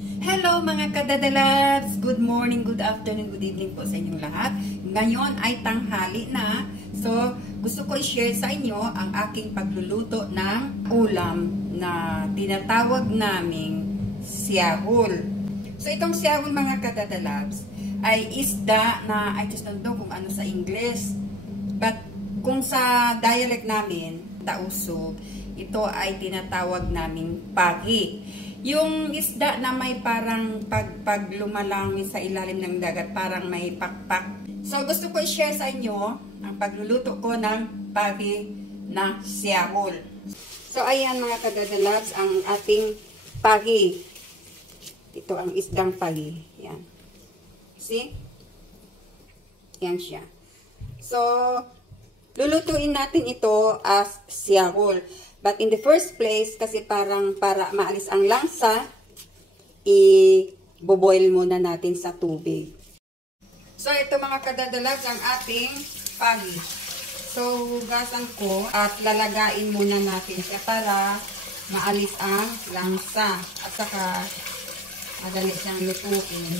Hello mga kadadalabs! Good morning, good afternoon, good evening po sa inyong lahat. Ngayon ay tanghali na. So, gusto ko i-share sa inyo ang aking pagluluto ng ulam na tinatawag naming siyahul. So, itong siyahul mga kadadalabs ay isda na, I just don't know kung ano sa English. But, kung sa dialect namin, tausog, ito ay tinatawag naming pagi. Yung isda na may parang pag lumalangin sa ilalim ng dagat, parang may pakpak. So, gusto ko i-share sa inyo ang pagluluto ko ng pagi na siyahul. So, ayan mga kadadalabs, ang ating pagi. Ito ang isdang pagi. Yan. See? Yan siya. So, lulutuin natin ito as siyahul. But in the first place, kasi parang para maalis ang langsa, i-boil muna natin sa tubig. So, ito mga kadadalags ang ating pagi. So, hugasan ko at lalagain muna natin siya para maalis ang langsa. At saka, madali siyang lutuin.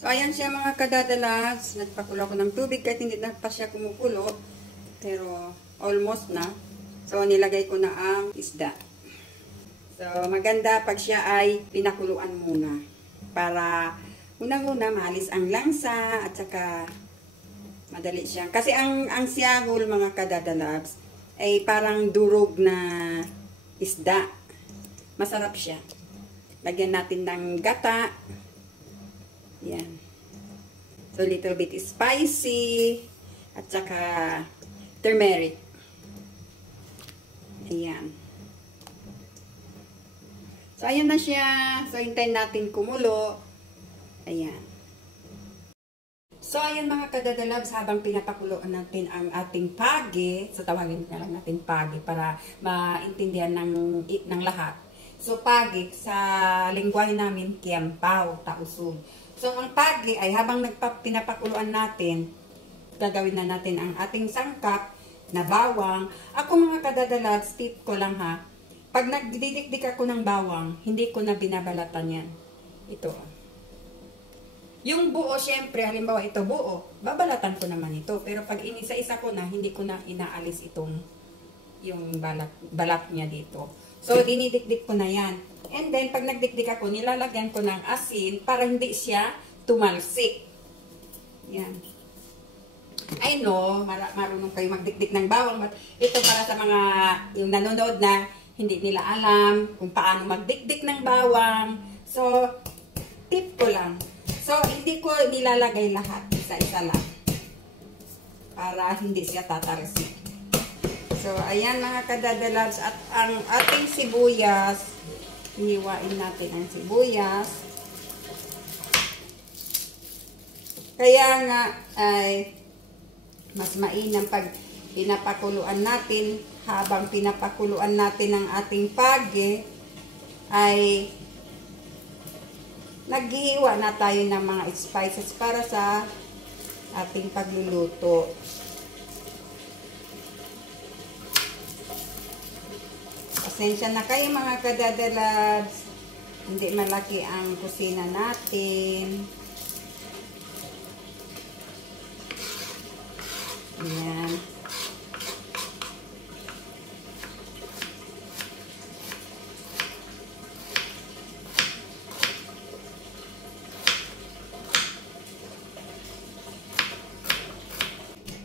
So, ayan siya mga kadadalags. Nagpakulo ko ng tubig kahit hindi na pa siya kumukulo. Pero, almost na. So, nilagay ko na ang isda. So, maganda pag siya ay pinakuluan muna. Para unang-una maalis ang langsa at saka madali siya. Kasi ang siyahul mga kadadalabs ay parang durog na isda. Masarap siya. Lagyan natin ng gata. Yan. So, little bit spicy at saka turmeric. Ayan. So, ayan na siya. So, hintayin natin kumulo. Ayan. So, ayan mga kadadalabs, habang pinapakuloan natin ang ating pagi, so tawagin na lang natin pagi para maintindihan ng lahat. So, pagi, sa lingwahe namin, kiampaw, tausog. So, ang pagi ay habang pinapakuluan natin, gagawin na natin ang ating sangkap na bawang. Ako mga kadadalabs, tip ko lang ha, pag nagdidikdik ako ng bawang, hindi ko na binabalatan yan. Ito. Yung buo, syempre, halimbawa ito buo, babalatan ko naman ito. Pero pag inisa-isa ko na, hindi ko na inaalis yung balat niya dito. So, dinidikdik ko na yan. And then, pag nagdikdik ako, nilalagyan ko ng asin para hindi siya tumalsik. Yan. I know, marunong kayo magdikdik ng bawang, but ito para sa mga yung nanonood na hindi nila alam kung paano magdikdik ng bawang. So, tip ko lang. So, hindi ko nilalagay lahat, isa-isa lang. Para hindi siya tatalsik. So, ayan mga kadadalabs, at ang ating sibuyas, hiniwain natin ang sibuyas. Kaya nga, ay mas mainam pag pinapakuluan natin, habang pinapakuluan natin ang ating pagi, ay naghihiwa na tayo ng mga spices para sa ating pagluluto. Pasensya na kayo mga kadadalabs, hindi malaki ang kusina natin. Ayan.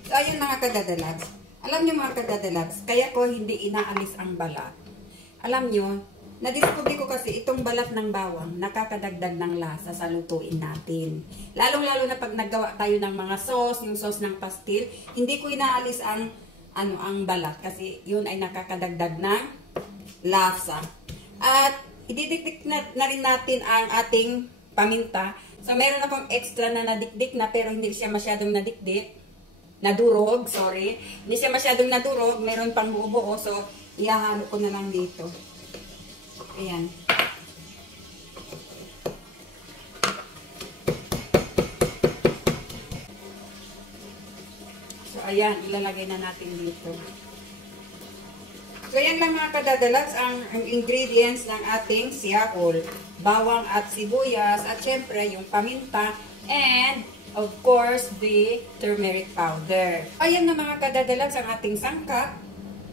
So, ayun mga kadadalabs. Alam nyo mga kadadalabs, kaya ko hindi inaalis ang balat. Alam nyo, na-discover ko kasi itong balat ng bawang nakakadagdag ng lasa sa lutuin natin. Lalong-lalo na pag naggawa tayo ng mga sauce, yung sauce ng pastil, hindi ko inaalis ang balat kasi yun ay nakakadagdag ng lasa. At ididikdik na rin natin ang ating paminta. So meron akong extra na nadikdik na pero hindi siya masyadong nadurog, sorry. Hindi siya masyadong nadurog, meron pang buo-buo, so ihahalo ko na lang dito. Ayan. So, ayan, ilalagay na natin dito. So, So yan lang mga kadadalags ang ingredients ng ating siyahol. Bawang at sibuyas at syempre yung paminta and of course the turmeric powder. Ayan na mga kadadalags ang ating sangkap,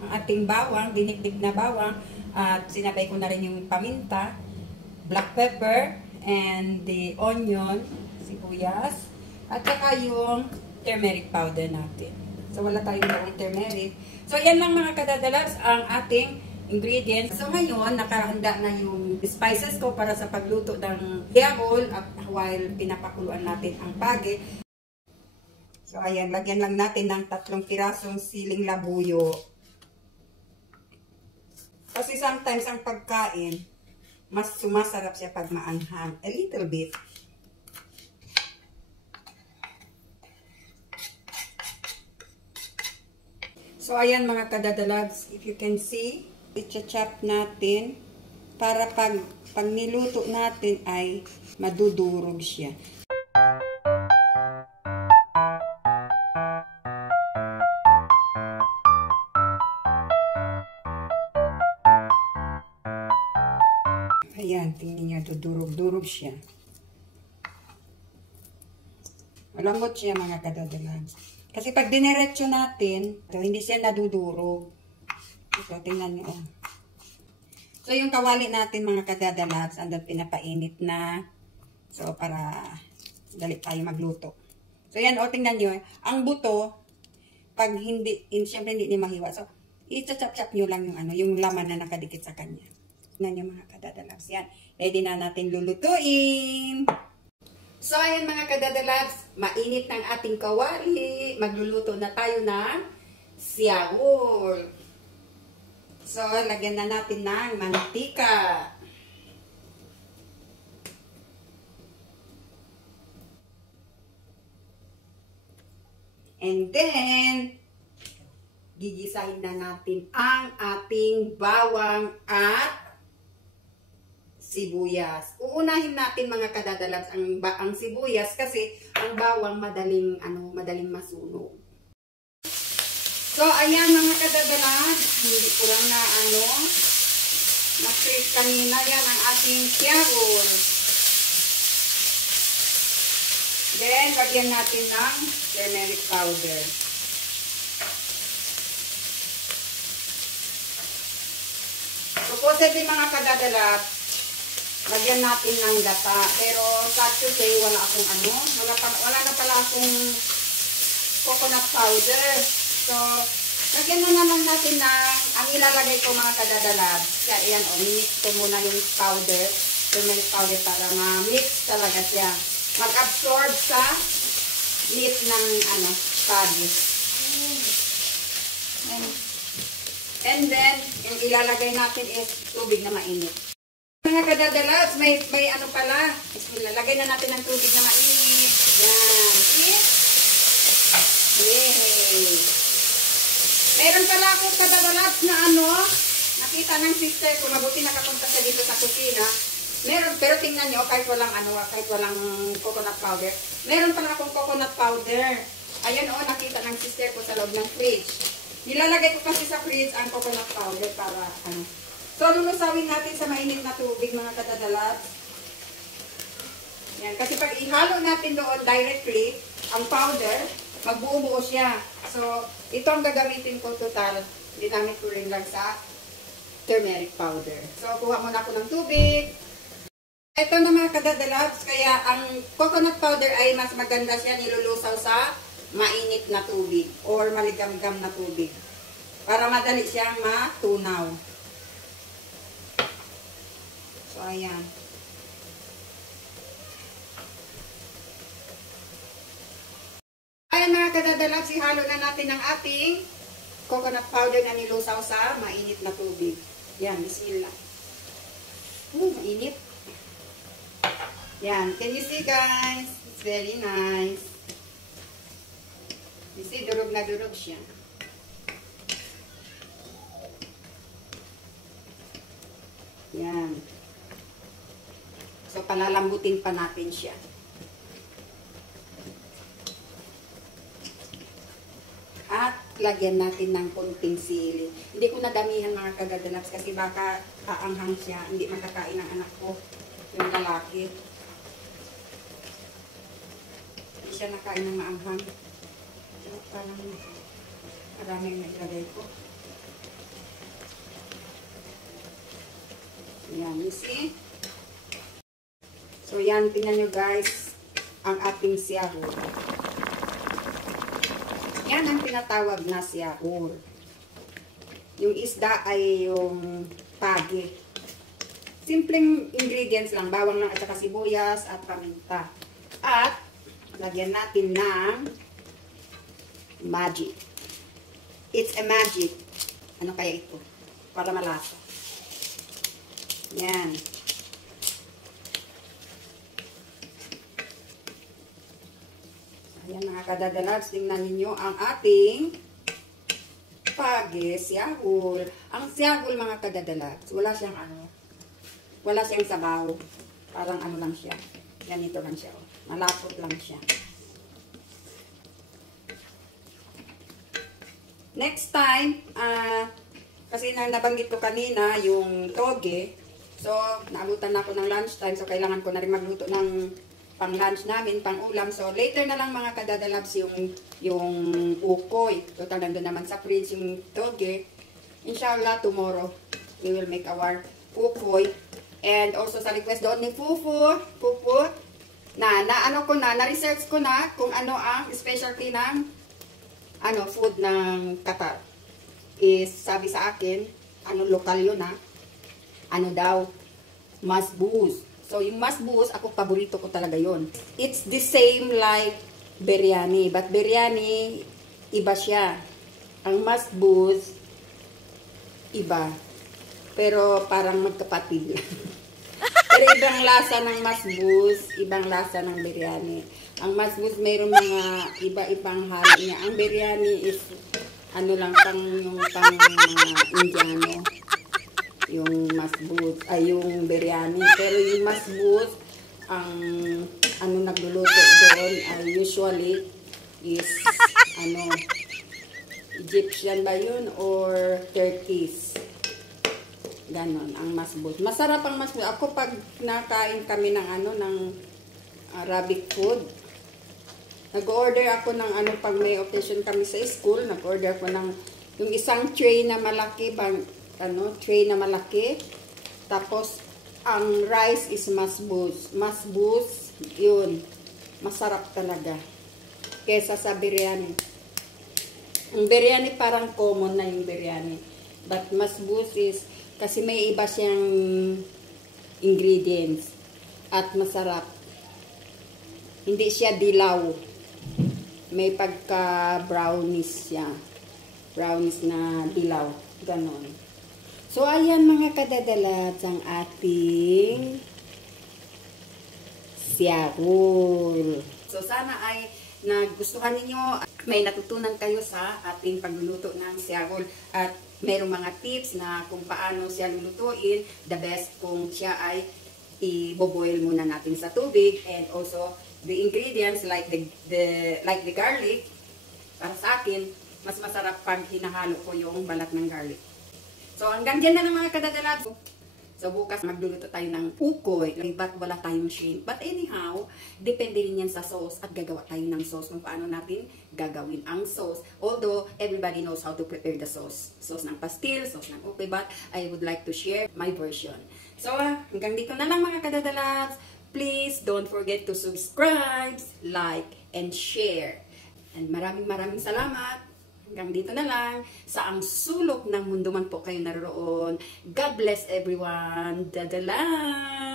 ang ating bawang, dinikdik na bawang at sinabay ko na rin yung paminta, black pepper and the onion, sibuyas at saka yung turmeric powder natin. So wala tayong bawang turmeric. So yan lang mga kadadalags ang ating ingredients. So ngayon, nakahanda na yung spices ko para sa pagluto ng siyahol at while pinapakuluan natin ang pagi. So ayan, lagyan lang natin ng 3 pirasong siling labuyo. Kasi sometimes ang pagkain, mas sumasarap siya pag maanghang. A little bit. So ayan mga kadadalags, if you can see, i-chop natin para pag niluto natin ay madudurog siya. Ayan, tingnan niya, dudurog-durog siya. Malambot siya mga kadadalags. Kasi pag diniretso natin, hindi siya nadudurog. So, tingnan nyo. So, yung kawali natin mga kadadalags, andun pinapainit na. So, para dali tayo magluto. So, yan, tingnan nyo. Ang buto, pag siyempre hindi ni mahiwa. So, i-chop-chop nyo lang yung laman na nakadikit sa kanya. Tingnan nyo mga kadadalags. Yan, ready na natin lulutuin. So, ayan mga kadadalags, mainit ng ating kawali. Magluluto na tayo ng siyahol. So, lagyan na natin ng mantika. And then, gigisahin na natin ang ating bawang at sibuyas. Uunahin natin mga kadadalags ang sibuyas kasi ang bawang madaling masunog. So ayan mga kadadalags, hindi ko lang na-freeze kanina yan ang ating siyahol. Then lagyan natin ng turmeric powder. So posible mga kadadalags, lagyan natin ng gata. Pero sad to say, wala na pala akong coconut powder. So, lagyan na naman natin ang ilalagay ko mga kadadalags. Kaya ayan, minix ko muna yung powder, turmeric powder para ma-mix talaga siya. Mag-absorb sa meat ng pagi. And then, yung ilalagay natin is tubig na mainit. Mga kadadalags, may pala. Lagay na natin ng tubig na mainit. Yan. See? Yay! Meron pala akong kadadalags na nakita ng sister ko, mabuti nakapunta siya dito sa kusina. Meron, pero tingnan nyo, kahit walang coconut powder. Meron pala akong coconut powder. Ayan nakita ng sister ko sa loob ng fridge. Nilalagay ko kasi sa fridge ang coconut powder para So, lulusawin natin sa mainit na tubig, mga kadadalags. Yan. Kasi pag ihalo natin doon directly, ang powder, magbuo-buo siya. So, ito ang gagamitin ko total. Ginamit ko rin lang sa turmeric powder. So, kuha muna ako ng tubig. Ito na mga kadadalags, kaya ang coconut powder ay mas maganda siya nilulusaw sa mainit na tubig or maligam-gam na tubig. Para madali siyang matunaw. So, ayan. Ayan mga kadadalags, ihalo na natin ang ating coconut powder na nilusaw sa mainit na tubig. Yan, bismillah. Mainit. Yan, can you see guys? It's very nice. You see, durog na durog siya. Yan. So, palalambutin pa natin siya. At lagyan natin ng konting sili. Hindi ko nadamihan mga kadadalags kasi baka aanghang siya. Hindi makakain ng anak ko, yung lalaki. Hindi siya nakain ng maanghang. Parang maraming nailagay ko. Yan, you see? So yan, tingnan nyo guys, ang ating siyahul. Yan ang tinatawag na siyahul. Yung isda ay yung pagi. Simpleng ingredients lang, bawang lang at saka sibuyas at paminta. At lagyan natin ng magic. It's a magic. Ano kaya ito? Para malasa. Yan. Ayan mga kadadalags, tingnan ninyo ang ating pagi siyahul. Ang siyahul mga kadadalags, wala siyang ano, wala siyang sabaw. Parang ano lang siya. Ganito lang siya. Malapot lang siya. Next time, kasi nabanggit ko kanina yung toge. So, naabutan na ako ng lunchtime. So, kailangan ko na rin magluto ng pang-lunch namin, pang-ulam. So, later na lang mga kadadalabs yung ukoy. Total, nandun naman sa fridge yung toge. Inshallah, tomorrow, we will make our ukoy. And also sa request doon ni Fufu, na-research ko na kung ano ang specialty ng food ng Qatar. Is, sabi sa akin, lokal yun masbous. So, yung masbous, paborito ko talaga yon. It's the same like biryani. But biryani, iba siya. Ang masbous, iba. Pero parang magkapatid lang. Pero ibang lasa ng masbous, ibang lasa ng biryani. Ang masbous, mayroong mga iba-ibang halo niya. Ang biryani is, pang Indiano. Yung masbous, yung biryani. Pero yung masbous, ang nagluluto doon, usually, is, Egyptian ba yun? Or Turkish. Ganon, ang masbous. Masarap ang masbous. Ako, pag nakain kami ng, ng Arabic food, nag-order ako ng, pag may occasion kami sa school, nag-order ako ng, yung isang tray na malaki, tray na malaki. Tapos, ang rice is masbous. Masbous, yun. Masarap talaga. Kesa sa biryani. Ang biryani parang common na yung biryani. But masbous is, kasi may iba siyang ingredients. At masarap. Hindi siya dilaw. May pagka-brownish siya. Brownish na dilaw. Ganon. So, ayan mga kadadalat ang ating siyahul. So, sana ay nagustuhan ninyo. May natutunan kayo sa ating pagluluto ng siyahul. At mayroong mga tips na kung paano siya lulutuin. The best kung siya ay i-boil muna natin sa tubig. And also, the ingredients like the garlic, para sa akin, mas masarap pag hinahalo ko yung balat ng garlic. So, hanggang dyan na ng mga kadadalab. So, bukas magluluto tayo ng ukoy. But wala tayong shrimp. But anyhow, depende rin yan sa sauce. At gagawa tayo ng sauce kung paano natin gagawin ang sauce. Although, everybody knows how to prepare the sauce. Sauce ng pastil, sauce ng ukoy. But I would like to share my version. So, hanggang dito na lang mga kadadalabs. Please don't forget to subscribe, like, and share. And maraming salamat. Hanggang dito na lang. Sa ang sulok ng mundo man po kayo naroon. God bless everyone. Dadalang!